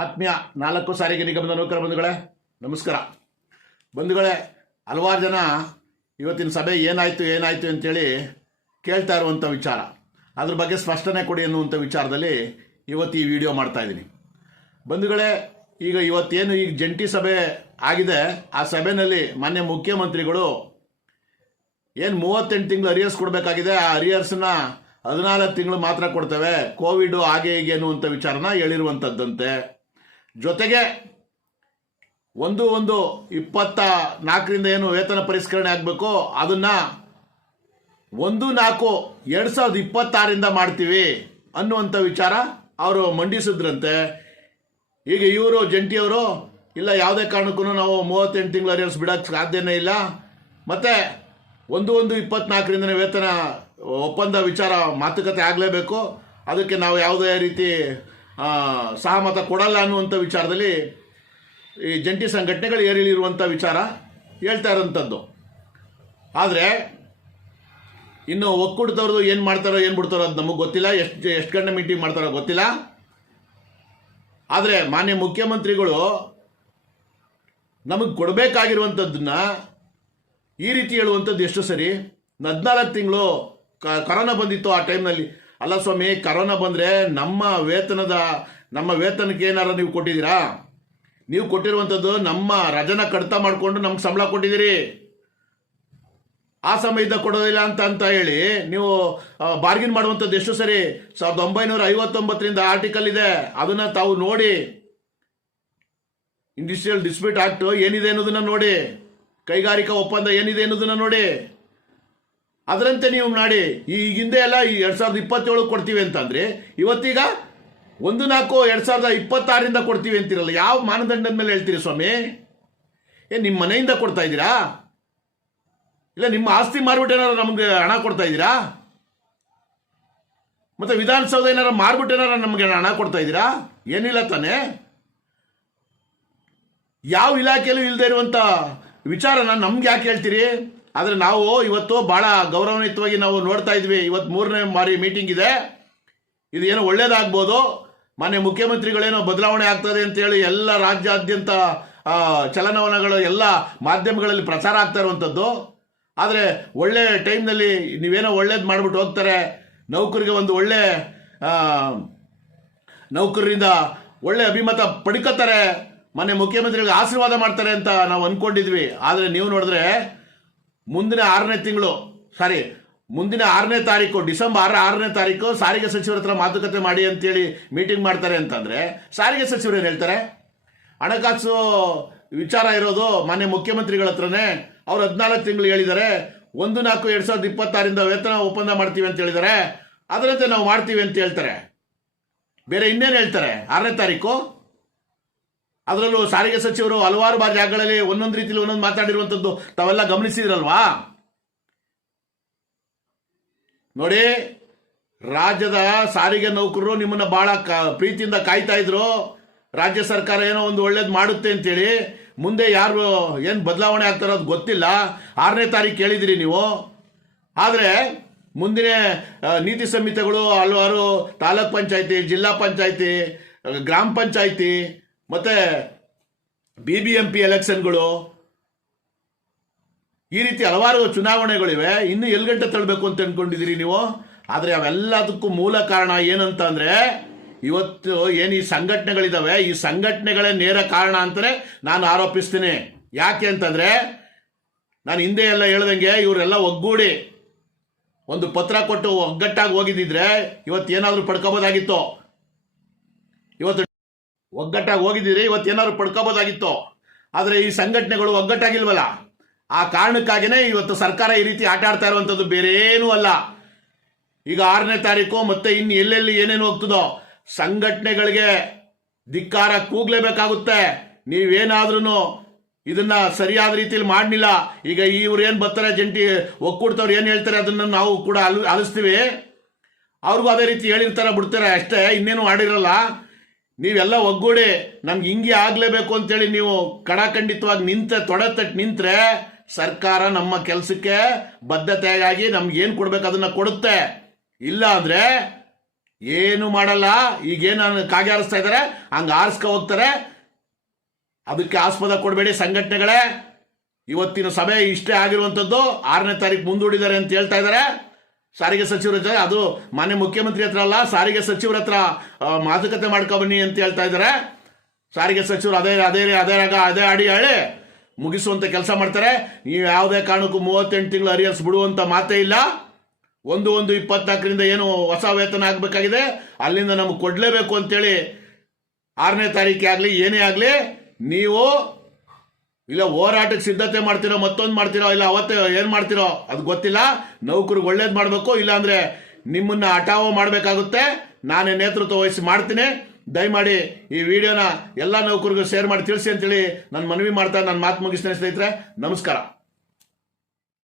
ಆತ್ಮೀಯ 4 ಸಾರಿಗೆ ನಿಗಮದ ನೌಕರ ಬಂಧುಗಳೇ, ನಮಸ್ಕಾರ. ಬಂಧುಗಳೇ, ಹಲವಾರು ಜನ ಇವತ್ತಿನ ಸಭೆ ಏನಾಯಿತು ಅಂತೇಳಿ ಕೇಳ್ತಾ ಇರುವಂಥ ವಿಚಾರ, ಅದ್ರ ಬಗ್ಗೆ ಸ್ಪಷ್ಟನೆ ಕೊಡಿ ಅನ್ನುವಂಥ ವಿಚಾರದಲ್ಲಿ ಇವತ್ತು ಈ ವಿಡಿಯೋ ಮಾಡ್ತಾ ಇದ್ದೀನಿ. ಬಂಧುಗಳೇ, ಇವತ್ತೇನು ಈಗ ಜಂಟಿ ಸಭೆ ಆಗಿದೆ, ಆ ಸಭೆಯಲ್ಲಿ ಮಾನ್ಯ ಮುಖ್ಯಮಂತ್ರಿಗಳು ಏನು 38 ತಿಂಗಳು ಅರಿಯರ್ಸ್ ಕೊಡಬೇಕಾಗಿದೆ, ಆ ಅರಿಯರ್ಸ್ನ 14 ತಿಂಗಳು ಮಾತ್ರ ಕೊಡ್ತೇವೆ, ಕೋವಿಡ್ ಹಾಗೆ ಹೀಗೆ ಅನ್ನುವಂಥ ವಿಚಾರನ ಹೇಳಿರುವಂಥದ್ದಂತೆ. ಜೊತೆಗೆ 1/1/24 ಏನು ವೇತನ ಪರಿಷ್ಕರಣೆ ಆಗಬೇಕು ಅದನ್ನ 1/4/2026 ಮಾಡ್ತೀವಿ ಅನ್ನುವಂಥ ವಿಚಾರ ಅವರು ಮಂಡಿಸಿದ್ರಂತೆ. ಈಗ ಇವರು ಜಂಟಿಯವರು ಇಲ್ಲ, ಯಾವುದೇ ಕಾರಣಕ್ಕೂ ನಾವು 38 ತಿಂಗಳು ಅರಿಯರ್ಸ್ ಬಿಡೋಕ್ಕೆ ಸಾಧ್ಯನೇ ಇಲ್ಲ, ಮತ್ತೆ 1/1/24 ವೇತನ ಒಪ್ಪಂದ ವಿಚಾರ ಮಾತುಕತೆ ಆಗಲೇಬೇಕು, ಅದಕ್ಕೆ ನಾವು ಯಾವುದೇ ರೀತಿ ಸಹಮತ ಕೊಡಲ್ಲ ಅನ್ನುವಂಥ ವಿಚಾರದಲ್ಲಿ ಈ ಜಂಟಿ ಸಂಘಟನೆಗಳು ಏರಿಳಿರುವಂಥ ವಿಚಾರ ಹೇಳ್ತಾ ಇರೋಂಥದ್ದು. ಆದರೆ ಇನ್ನು ಒಕ್ಕೂಟದವ್ರದ್ದು ಏನು ಮಾಡ್ತಾರೋ ಏನು ಬಿಡ್ತಾರೋ ಅದು ನಮಗೆ ಗೊತ್ತಿಲ್ಲ, ಎಷ್ಟು ಗಂಟೆ ಮೀಟಿಂಗ್ ಮಾಡ್ತಾರೋ ಗೊತ್ತಿಲ್ಲ. ಆದರೆ ಮಾನ್ಯ ಮುಖ್ಯಮಂತ್ರಿಗಳು ನಮಗೆ ಕೊಡಬೇಕಾಗಿರುವಂಥದ್ದನ್ನ ಈ ರೀತಿ ಹೇಳುವಂಥದ್ದು ಎಷ್ಟು ಸರಿ? 14 ತಿಂಗಳು ಕರೋನಾ ಬಂದಿತ್ತು ಆ ಟೈಮ್ನಲ್ಲಿ. ಅಲ್ಲ ಸ್ವಾಮಿ, ಕರೋನಾ ಬಂದರೆ ನಮ್ಮ ವೇತನಕ್ಕೆ ಏನಾರು ನೀವು ಕೊಟ್ಟಿದ್ದೀರಾ? ನೀವು ಕೊಟ್ಟಿರುವಂಥದ್ದು ನಮ್ಮ ರಜನ ಕಡಿತ ಮಾಡಿಕೊಂಡು ನಮ್ಗೆ ಸಂಬಳ ಕೊಟ್ಟಿದ್ದೀರಿ. ಆ ಸಮಯದ ಕೊಡೋದಿಲ್ಲ ಅಂತ ಹೇಳಿ ನೀವು ಬಾರ್ಗಿನ್ ಮಾಡುವಂಥದ್ದು ಎಷ್ಟು ಸರಿ? 1959 ಆರ್ಟಿಕಲ್ ಇದೆ, ಅದನ್ನು ತಾವು ನೋಡಿ. ಇಂಡಸ್ಟ್ರಿಯಲ್ ಡಿಸ್ಪ್ಯೂಟ್ ಆಕ್ಟ್ ಏನಿದೆ ಅನ್ನೋದನ್ನ ನೋಡಿ, ಕೈಗಾರಿಕಾ ಒಪ್ಪಂದ ಏನಿದೆ ಅನ್ನೋದನ್ನ ನೋಡಿ, ಅದರಂತೆ ನೀವು ಮಾಡಿ. ಈ ಹಿಂದೆ ಎಲ್ಲ 2027 ಕೊಡ್ತೀವಿ ಅಂತಂದ್ರೆ ಇವತ್ತೀಗ 1/4/2026 ಕೊಡ್ತೀವಿ ಅಂತಿರಲ್ಲ. ಯಾವ ಮಾನದಂಡದ ಮೇಲೆ ಹೇಳ್ತೀರಿ ಸ್ವಾಮಿ? ನಿಮ್ಮ ಮನೆಯಿಂದ ಕೊಡ್ತಾ ಇದ್ದೀರಾ? ಇಲ್ಲ ನಿಮ್ಮ ಆಸ್ತಿ ಮಾರ್ಬಿಟ್ಟೇನಾರ ನಮಗೆ ಹಣ ಕೊಡ್ತಾ ಇದ್ದೀರಾ? ಮತ್ತೆ ವಿಧಾನಸೌಧ ಏನಾರ ಮಾರ್ಬಿಟ್ಟೇನಾರ ನಮಗೆ ಹಣ ಕೊಡ್ತಾ ಇದ್ದೀರಾ? ಏನಿಲ್ಲ ತಾನೆ. ಯಾವ ಇಲಾಖೆಯಲ್ಲೂ ಇಲ್ಲದೆ ಇರುವಂತ ವಿಚಾರನ ನಮ್ಗೆ ಯಾಕೆ ಹೇಳ್ತೀರಿ? ಆದರೆ ನಾವು ಇವತ್ತು ಬಹಳ ಗೌರವಾನ್ವಿತವಾಗಿ ನಾವು ನೋಡ್ತಾ ಇದ್ವಿ. ಇವತ್ತು 3ನೇ ಬಾರಿ ಮೀಟಿಂಗ್ ಇದೆ. ಇದು ಏನೋ ಒಳ್ಳೇದಾಗ್ಬೋದು, ಮಾನ್ಯ ಮುಖ್ಯಮಂತ್ರಿಗಳೇನೋ ಬದಲಾವಣೆ ಆಗ್ತದೆ ಅಂತೇಳಿ ಎಲ್ಲ ರಾಜ್ಯಾದ್ಯಂತ ಚಲನವಲನಗಳು ಎಲ್ಲ ಮಾಧ್ಯಮಗಳಲ್ಲಿ ಪ್ರಚಾರ ಆಗ್ತಾ ಇರುವಂಥದ್ದು. ಆದರೆ ಒಳ್ಳೆ ಟೈಮ್ನಲ್ಲಿ ನೀವೇನೋ ಒಳ್ಳೇದು ಮಾಡಿಬಿಟ್ಟು ಹೋಗ್ತಾರೆ, ನೌಕರಿಗೆ ಒಂದು ಒಳ್ಳೆ ನೌಕರರಿಂದ ಒಳ್ಳೆ ಅಭಿಮತ ಪಡ್ಕೋತಾರೆ, ಮಾನ್ಯ ಮುಖ್ಯಮಂತ್ರಿಗಳಿಗೆ ಆಶೀರ್ವಾದ ಮಾಡ್ತಾರೆ ಅಂತ ನಾವು ಅಂದ್ಕೊಂಡಿದ್ವಿ. ಆದರೆ ನೀವು ನೋಡಿದ್ರೆ ಮುಂದಿನ 6ನೇ ತಾರೀಕು ಡಿಸೆಂಬರ್ 6ನೇ ತಾರೀಕು ಸಾರಿಗೆ ಸಚಿವರ ಹತ್ರ ಮಾತುಕತೆ ಮಾಡಿ ಅಂತೇಳಿ ಮೀಟಿಂಗ್ ಮಾಡ್ತಾರೆ ಅಂತಂದ್ರೆ ಸಾರಿಗೆ ಸಚಿವರು ಏನು ಹೇಳ್ತಾರೆ? ಹಣಕಾಸು ವಿಚಾರ ಇರೋದು ಮಾನ್ಯ ಮುಖ್ಯಮಂತ್ರಿಗಳ ಹತ್ರನೇ. ಅವ್ರು 14 ತಿಂಗಳು ಹೇಳಿದ್ದಾರೆ, 1/4/2026 ವೇತನ ಒಪ್ಪಂದ ಮಾಡ್ತೀವಿ ಅಂತ ಹೇಳಿದ್ದಾರೆ, ಅದರಂತೆ ನಾವು ಮಾಡ್ತೀವಿ ಅಂತ ಹೇಳ್ತಾರೆ. ಬೇರೆ ಇನ್ನೇನು ಹೇಳ್ತಾರೆ? 6ನೇ ತಾರೀಕು. ಅದರಲ್ಲೂ ಸಾರಿಗೆ ಸಚಿವರು ಹಲವಾರು ಬಾರಿ ಜಾಗಗಳಲ್ಲಿ ಒಂದೊಂದು ರೀತಿಯಲ್ಲಿ ಒಂದೊಂದು ಮಾತಾಡಿರುವಂಥದ್ದು ತಾವೆಲ್ಲ ಗಮನಿಸಿದ್ರಲ್ವಾ? ನೋಡಿ, ರಾಜ್ಯದ ಸಾರಿಗೆ ನೌಕರರು ನಿಮ್ಮನ್ನ ಬಹಳ ಪ್ರೀತಿಯಿಂದ ಕಾಯ್ತಾ ಇದ್ರು. ರಾಜ್ಯ ಸರ್ಕಾರ ಏನೋ ಒಂದು ಒಳ್ಳೇದು ಮಾಡುತ್ತೆ ಅಂತೇಳಿ. ಮುಂದೆ ಯಾರು ಏನು ಬದಲಾವಣೆ ಆಗ್ತಾರೋ ಅದು ಗೊತ್ತಿಲ್ಲ. 6ನೇ ತಾರೀಕು ಹೇಳಿದಿರಿ ನೀವು. ಆದರೆ ಮುಂದಿನ ನೀತಿ ಸಂಹಿತೆಗಳು ಹಲವಾರು ತಾಲೂಕ್ ಪಂಚಾಯತಿ, ಜಿಲ್ಲಾ ಪಂಚಾಯತಿ, ಗ್ರಾಮ ಪಂಚಾಯತಿ ಮತ್ತೆ BBMP ಎಲೆಕ್ಷನ್ಗಳು, ಈ ರೀತಿ ಹಲವಾರು ಚುನಾವಣೆಗಳಿವೆ. ಇನ್ನು ಎಲ್ಲಿ ಗಂಟೆ ತಳ್ಳಬೇಕು ಅಂತ ಅನ್ಕೊಂಡಿದ್ದೀರಿ ನೀವು? ಆದರೆ ಅವೆಲ್ಲದಕ್ಕೂ ಮೂಲ ಕಾರಣ ಏನಂತ ಅಂದ್ರೆ ಇವತ್ತು ಏನು ಈ ಸಂಘಟನೆಗಳಿದಾವೆ, ಈ ಸಂಘಟನೆಗಳೇ ನೇರ ಕಾರಣ ಅಂತಾನೆ ನಾನು ಆರೋಪಿಸ್ತೀನಿ. ಯಾಕೆ ಅಂತಂದ್ರೆ ನಾನು ಹಿಂದೆ ಎಲ್ಲ ಹೇಳ್ದಂಗೆ ಇವರೆಲ್ಲ ಒಗ್ಗೂಡಿ ಒಂದು ಪತ್ರ ಕೊಟ್ಟು ಒಗ್ಗಟ್ಟಾಗಿ ಹೋಗಿದ್ದಿದ್ರೆ ಇವತ್ತೇನಾದ್ರೂ ಪಡ್ಕೋಬೋದಾಗಿತ್ತು. ಒಗ್ಗಟ್ಟಾಗಿ ಹೋಗಿದ್ದೀರಿ, ಇವತ್ತೇನಾದ್ರು ಪಡ್ಕೋಬೋದಾಗಿತ್ತು. ಆದರೆ ಈ ಸಂಘಟನೆಗಳು ಒಗ್ಗಟ್ಟಾಗಿಲ್ವಲ್ಲ, ಆ ಕಾರಣಕ್ಕಾಗಿನೇ ಇವತ್ತು ಸರ್ಕಾರ ಈ ರೀತಿ ಆಟ ಆಡ್ತಾ ಇರುವಂಥದ್ದು, ಬೇರೆ ಏನೂ ಅಲ್ಲ. ಈಗ 6ನೇ ತಾರೀಕು ಮತ್ತೆ ಇನ್ನು ಎಲ್ಲೆಲ್ಲಿ ಏನೇನು ಹೋಗ್ತದೋ ಸಂಘಟನೆಗಳಿಗೆ ಧಿಕ್ಕಾರ ಕೂಗ್ಲೇಬೇಕಾಗುತ್ತೆ. ನೀವೇನಾದ್ರೂ ಇದನ್ನ ಸರಿಯಾದ ರೀತಿಯಲ್ಲಿ ಮಾಡಲಿಲ್ಲ, ಈಗ ಇವ್ರು ಏನು ಬರ್ತಾರೆ ಜಂಟಿ ಒಕ್ಕೂಡ್ತವ್ರು ಏನು ಹೇಳ್ತಾರೆ ಅದನ್ನು ನಾವು ಕೂಡ ಆಲಿಸ್ತೀವಿ. ಅವ್ರಿಗೂ ಅದೇ ರೀತಿ ಹೇಳಿರ್ತಾರೆ, ಬಿಡ್ತಾರೆ ಅಷ್ಟೇ, ಇನ್ನೇನು ಮಾಡಿರಲ್ಲ. ನೀವೆಲ್ಲ ಒಗ್ಗೂಡಿ ನಮ್ಗೆ ಹಿಂಗೆ ಆಗ್ಲೇಬೇಕು ಅಂತೇಳಿ ನೀವು ಕಡಾಖಂಡಿತವಾಗಿ ತೊಡೆ ತಟ್ಟು ನಿಂತ್ರೆ ಸರ್ಕಾರ ನಮ್ಮ ಕೆಲಸಕ್ಕೆ ಬದ್ಧತೆಯಾಗಿ ನಮ್ಗೆ ಏನು ಕೊಡ್ಬೇಕು ಅದನ್ನ ಕೊಡುತ್ತೆ. ಇಲ್ಲ ಅಂದ್ರೆ ಏನು ಮಾಡಲ್ಲ. ಈಗೇನು ಕಾಗೆ ಆರಿಸ್ತಾ ಇದ್ದಾರೆ ಹಂಗೆ ಆರಿಸ್ಕೊ ಹೋಗ್ತಾರೆ. ಅದಕ್ಕೆ ಆಸ್ಪದ ಕೊಡಬೇಡಿ ಸಂಘಟನೆಗಳೇ. ಇವತ್ತಿನ ಸಭೆ ಇಷ್ಟೇ ಆಗಿರುವಂಥದ್ದು. 6ನೇ ತಾರೀಕು ಮುಂದೂಡಿದ್ದಾರೆ ಅಂತ ಹೇಳ್ತಾ ಇದ್ದಾರೆ ಸಾರಿಗೆ ಸಚಿವರ ಜೊತೆ. ಅದು ಮಾನ್ಯ ಮುಖ್ಯಮಂತ್ರಿ ಹತ್ರ ಅಲ್ಲ, ಸಾರಿಗೆ ಸಚಿವರ ಹತ್ರ ಮಾತುಕತೆ ಮಾಡ್ಕೊಬನ್ನಿ ಅಂತ ಹೇಳ್ತಾ ಇದ್ದಾರೆ. ಸಾರಿಗೆ ಸಚಿವರು ಅದೇ ಅಡಿ ಹೇಳಿ ಮುಗಿಸುವಂತ ಕೆಲಸ ಮಾಡ್ತಾರೆ. ನೀವು ಯಾವುದೇ ಕಾರಣಕ್ಕೂ 38 ತಿಂಗಳು ಅರಿಯರ್ಸ್ ಬಿಡುವಂತ ಮಾತೇ ಇಲ್ಲ. 1/1/24 ಏನು ಹೊಸ ವೇತನ ಆಗಬೇಕಾಗಿದೆ ಅಲ್ಲಿಂದ ನಮಗೆ ಕೊಡಲೇಬೇಕು ಅಂತೇಳಿ 6ನೇ ತಾರೀಕೆ ಆಗಲಿ ಏನೇ ಆಗಲಿ ನೀವು ಇಲ್ಲ ಹೋರಾಟಕ್ಕೆ ಸಿದ್ಧತೆ ಮಾಡ್ತಿರೋ, ಮತ್ತೊಂದು ಮಾಡ್ತಿರೋ, ಇಲ್ಲ ಅವತ್ತು ಏನು ಮಾಡ್ತಿರೋ ಅದು ಗೊತ್ತಿಲ್ಲ. ನೌಕರಿಗೆ ಒಳ್ಳೇದು ಮಾಡಬೇಕು, ಇಲ್ಲಾಂದ್ರೆ ನಿಮ್ಮನ್ನ ಹಠಾವು ಮಾಡಬೇಕಾಗುತ್ತೆ. ನಾನೇ ನೇತೃತ್ವ ವಹಿಸಿ ಮಾಡ್ತೀನಿ. ದಯಮಾಡಿ ಈ ವಿಡಿಯೋನ ಎಲ್ಲ ನೌಕರಿಗೂ ಶೇರ್ ಮಾಡಿ ತಿಳಿಸಿ ಅಂತೇಳಿ ನಾನು ಮನವಿ ಮಾಡ್ತಾ ನನ್ನ ಮಾತು ಮುಗಿಸ್ತೇನೆ ಸ್ನೇಹಿತರೆ. ನಮಸ್ಕಾರ.